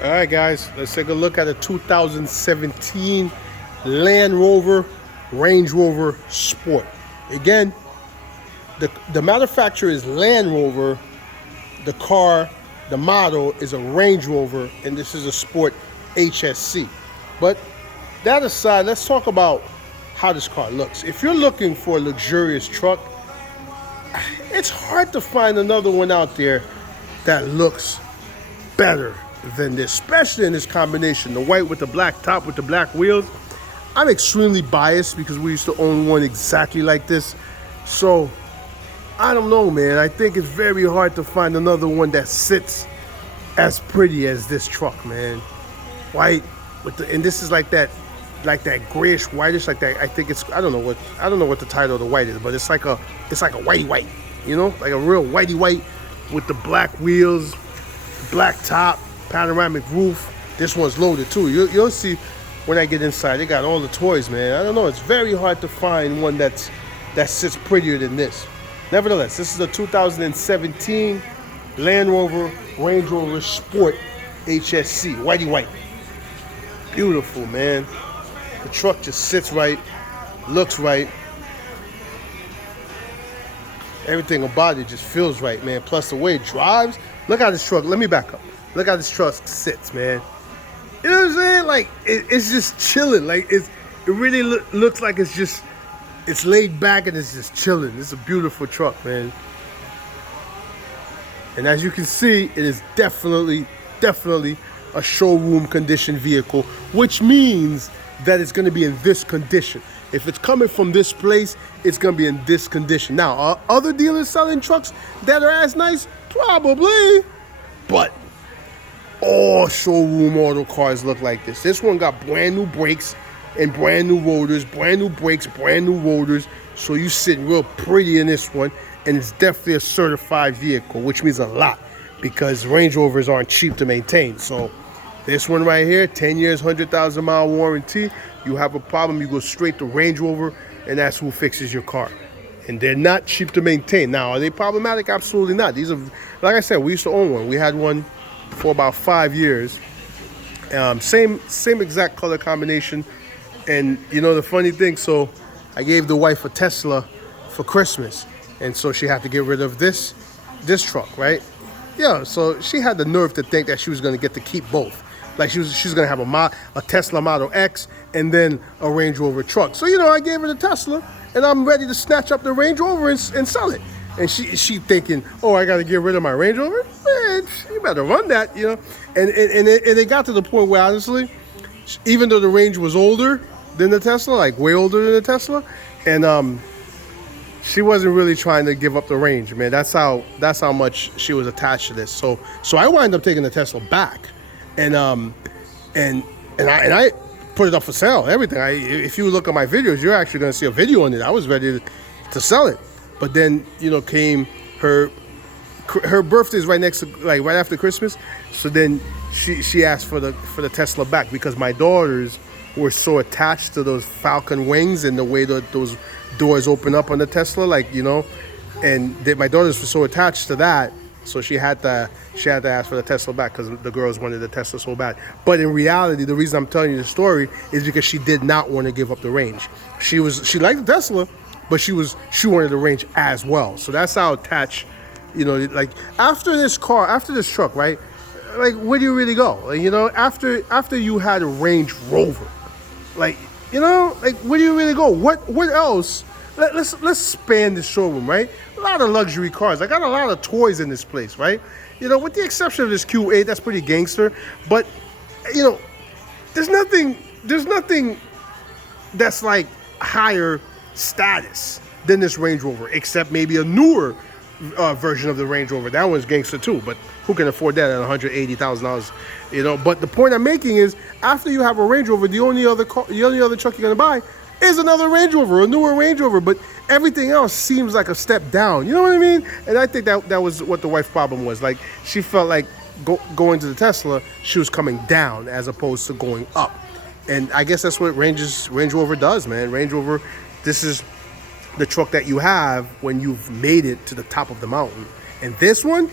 All right, guys, let's take a look at a 2017 Land Rover Range Rover Sport. Again, the manufacturer is Land Rover. The car, the model is a Range Rover, and this is a Sport HSC. But that aside, let's talk about how this car looks. If you're looking for a luxurious truck, it's hard to find another one out there that looks better than this, especially in this combination, the white with the black top with the black wheels. I'm extremely biased because we used to own one exactly like this. So I don't know, man. I think it's very hard to find another one that sits as pretty as this truck, man. White with the, and this is like that grayish whitish, like that. I think it's, I don't know what the title of the white is, but it's like a whitey white, you know, like a real whitey white with the black wheels, black top, panoramic roof. This one's loaded too. You'll see when I get inside. They got all the toys, man. I don't know. It's very hard to find one that sits prettier than this. Nevertheless, this is a 2017 Land Rover Range Rover Sport HSC, whitey white. Beautiful, man. The truck just sits right, looks right. Everything about it just feels right, man. Plus the way it drives. Look how this truck, let me back up. Look how this truck sits, man. You know what I'm saying? Like, it's just chilling. Like, it really looks like it's laid back and it's just chilling. It's a beautiful truck, man. And as you can see, it is definitely a showroom condition vehicle, which means that it's going to be in this condition. If it's coming from this place, it's going to be in this condition. Now, are other dealers selling trucks that are as nice? Probably. But all showroom auto cars look like this. This one got brand new brakes and brand new rotors, brand new brakes, brand new rotors. So you sit real pretty in this one. And it's definitely a certified vehicle, which means a lot because Range Rovers aren't cheap to maintain. So this one right here, 10 years, 100,000 mile warranty. You have a problem, you go straight to Range Rover, and that's who fixes your car. And they're not cheap to maintain. Now, are they problematic? Absolutely not. These are, like I said, we used to own one. We had one for about 5 years. Same exact color combination. And you know the funny thing, so I gave the wife a Tesla for Christmas. And so she had to get rid of this truck, right? Yeah, so she had the nerve to think that she was going to get to keep both. Like she's going to have a Tesla Model X and then a Range Rover truck. So, you know, I gave her the Tesla and I'm ready to snatch up the Range Rover and sell it. And she thinking, oh, I got to get rid of my Range Rover? Man, you better run that, you know? And it got to the point where, honestly, even though the Range was older than the Tesla, like way older than the Tesla, and she wasn't really trying to give up the Range, man. That's how much she was attached to this. So I wound up taking the Tesla back, and I put it up for sale. Everything. If you look at my videos, you're actually going to see a video on it. I was ready to sell it, but then came her birthday is right next to, like, right after Christmas. So then she asked for the Tesla back because my daughters were so attached to those Falcon wings and the way that those doors open up on the Tesla, like, you know, and my daughters were so attached to that, so she had to ask for the Tesla back because the girls wanted the Tesla so bad. But in reality, the reason I'm telling you the story is because she did not want to give up the Range. She liked the Tesla, but she wanted the Range as well. So that's how attached, you know, like after this truck, right? Like, where do you really go? Like, you know, after you had a Range Rover, like, you know, like, where do you really go? What else? Let's span the showroom, right? A lot of luxury cars. I got a lot of toys in this place, right? You know, with the exception of this Q8, that's pretty gangster. But, you know, there's nothing that's like higher status than this Range Rover, except maybe a newer version of the Range Rover. That one's gangster too, but who can afford that at $180,000? You know. But the point I'm making is, after you have a Range Rover, the only other truck you're gonna buy is another Range Rover, a newer Range Rover. But everything else seems like a step down. You know what I mean? And I think that was what the wife's problem was. Like, she felt like going to the Tesla, she was coming down as opposed to going up. And I guess that's what Range Rover does, man. Range Rover, this is the truck that you have when you've made it to the top of the mountain. And this one,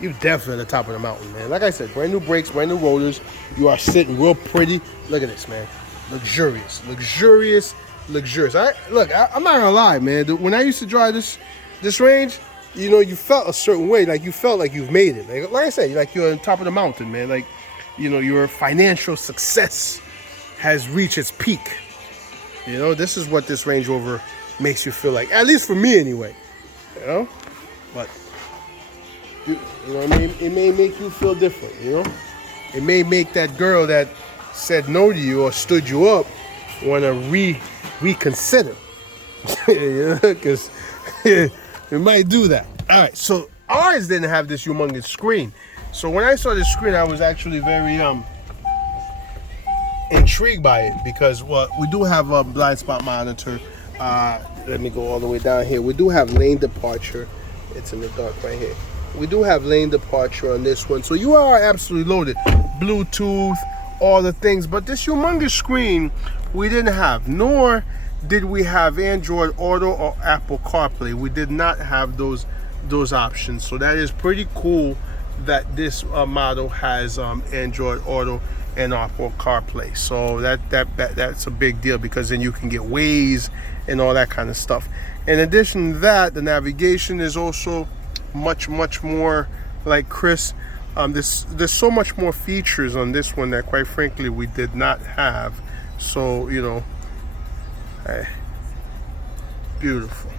you definitely at the top of the mountain, man. Like I said, brand new brakes, brand new rollers. You are sitting real pretty. Look at this, man. Luxurious, luxurious, luxurious. I'm not gonna lie, man. When I used to drive this Range, you know, you felt a certain way. Like you felt like you've made it. Like I said, like you're on top of the mountain, man. Like, you know, your financial success has reached its peak. You know, this is what this Range Rover makes you feel like. At least for me, anyway. You know, but you know what I mean. It may make you feel different. You know, it may make that girl that said no to you or stood you up want to reconsider. You know, because it might do that. All right, so ours didn't have this humongous screen. So when I saw this screen, I was actually very intrigued by it because we do have a blind spot monitor. Let me go all the way down here. We do have lane departure. It's in the dark right here. We do have lane departure on this one. So you are absolutely loaded. Bluetooth, all the things. But this humongous screen we didn't have, nor did we have Android Auto or Apple CarPlay. We did not have those options. So that is pretty cool that this model has Android Auto and Apple CarPlay. So that's a big deal because then you can get Waze and all that kind of stuff. In addition to that, the navigation is also much more like Chris. There's so much more features on this one that quite frankly we did not have. So, you know, beautiful.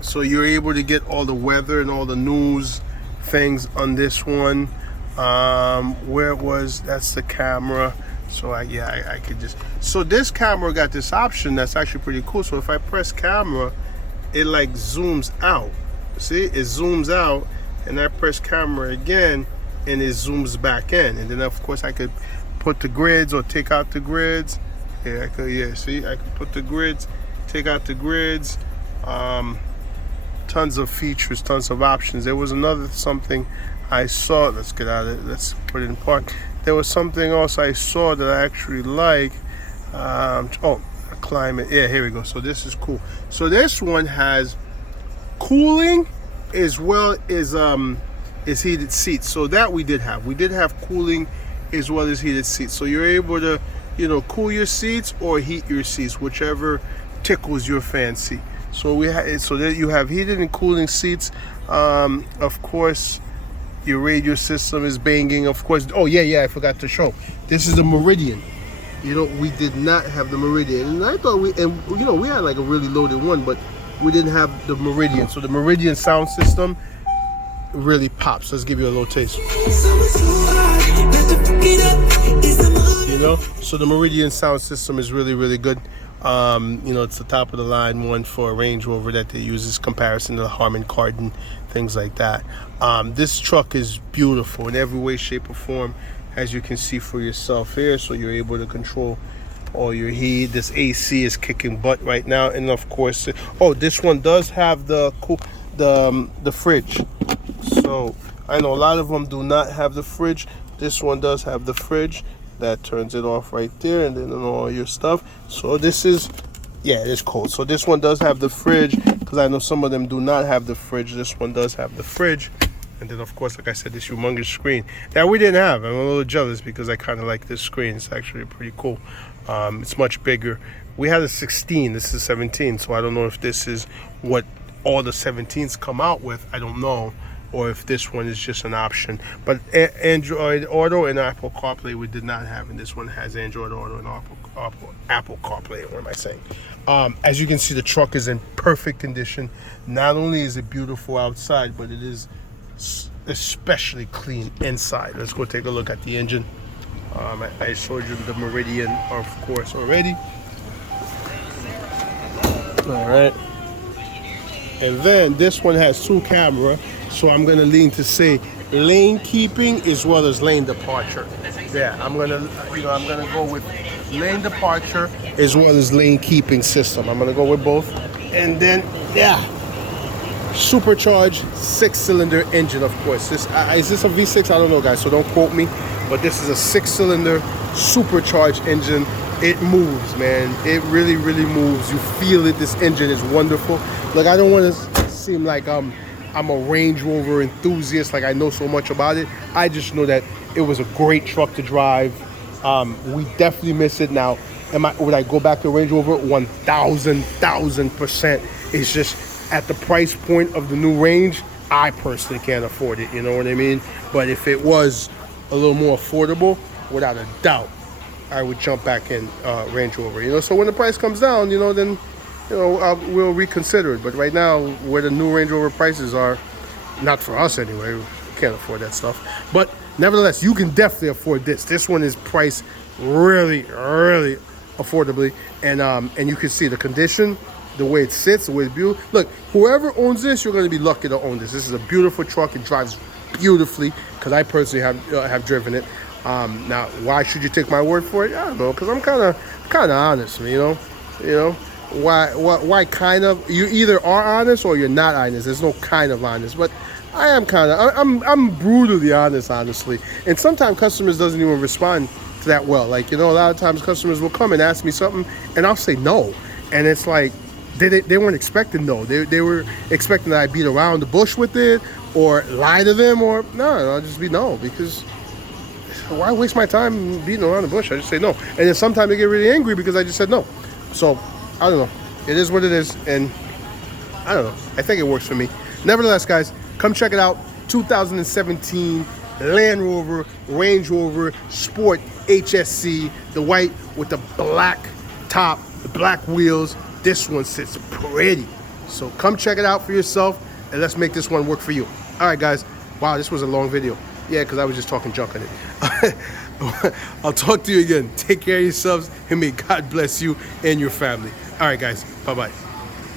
So you're able to get all the weather and all the news things on this one. Where it was, that's the camera. So I could just, so this camera got this option that's actually pretty cool. So if I press camera, it like zooms out. See, it zooms out, and I press camera again and it zooms back in. And then of course I could put the grids or take out the grids. Yeah, I could, see, I could put the grids, take out the grids. Tons of features, tons of options. There was another something I saw. Let's get out of it. Let's put it in park. There was something else I saw that I actually like. Climate. Yeah, here we go. So this is cool. So this one has cooling as well as heated seats. So that we did have. We did have cooling as well as heated seats. So you're able to, you know, cool your seats or heat your seats, whichever tickles your fancy. So that you have heated and cooling seats. Of course, your radio system is banging. Of course. Oh yeah, I forgot to show. This is the Meridian. You know, we did not have the Meridian, and I thought we had like a really loaded one, but we didn't have the Meridian. So the Meridian sound system really pops. Let's give you a little taste. You know, so the Meridian sound system is really good. You know, it's the top of the line one for a Range Rover that they use as comparison to the Harman Kardon, things like that. This truck is beautiful in every way, shape, or form, as you can see for yourself here. So you're able to control all your heat. This AC is kicking butt right now, and of course, this one does have the fridge. So I know a lot of them do not have the fridge. This one does have the fridge. That turns it off right there, and then all your stuff. So this is, yeah, it's cold. So this one does have the fridge, because I know some of them do not have the fridge. This one does have the fridge. And then of course, like I said, this humongous screen that we didn't have. I'm a little jealous because I kind of like this screen. It's actually pretty cool. It's much bigger. We had a 16, this is 17. So I don't know if this is what all the 17s come out with. I don't know. Or if this one is just an option. But Android Auto and Apple CarPlay we did not have, and this one has Android Auto and Apple CarPlay. What am I saying? As you can see, the truck is in perfect condition. Not only is it beautiful outside, but it is especially clean inside. Let's go take a look at the engine. I showed you the Meridian, of course, already. All right. And then this one has 2 cameras. So I'm gonna lean to say lane keeping as well as lane departure. Yeah, I'm gonna go with lane departure as well as lane keeping system. I'm gonna go with both. And then, yeah, supercharged 6-cylinder engine, of course. Is this a V6? I don't know, guys, so don't quote me. But this is a 6-cylinder supercharged engine. It moves, man. It really moves. You feel it. This engine is wonderful. Look, I don't want to seem like I'm a Range Rover enthusiast, like I know so much about it. I just know that it was a great truck to drive. We definitely miss it now. Would I go back to Range Rover? 1,000%. It's just at the price point of the new Range, I personally can't afford it. You know what I mean? But if it was a little more affordable, without a doubt, I would jump back in Range Rover. You know, so when the price comes down, you know, then we'll reconsider it. But right now, where the new Range Rover prices are, not for us anyway, we can't afford that stuff. But nevertheless, you can definitely afford this. This one is priced really, really affordably, and you can see the condition, the way it sits, the way it's beautiful. Look, whoever owns this, you're going to be lucky to own this. This is a beautiful truck. It drives beautifully because I personally have driven it. Now, why should you take my word for it? I don't know, because I'm kind of honest, you know. Why kind of? You either are honest or you're not honest. There's no kind of honest, but I am kind of. I'm brutally honest, honestly. And sometimes customers doesn't even respond to that well. Like, you know, a lot of times customers will come and ask me something, and I'll say no, and it's like they weren't expecting no. They were expecting that I beat around the bush with it or lie to them, or no, I'll just be no, because why waste my time beating around the bush? I just say no. And then sometimes they get really angry because I just said no. So I don't know. It is what it is, and I don't know. I think it works for me. Nevertheless, guys, come check it out. 2017 Land Rover, Range Rover Sport HSC, the white with the black top, the black wheels. This one sits pretty. So come check it out for yourself, and let's make this one work for you. All right, guys. Wow, this was a long video. Yeah, because I was just talking junk on it. I'll talk to you again. Take care of yourselves, and may God bless you and your family. All right, guys. Bye-bye.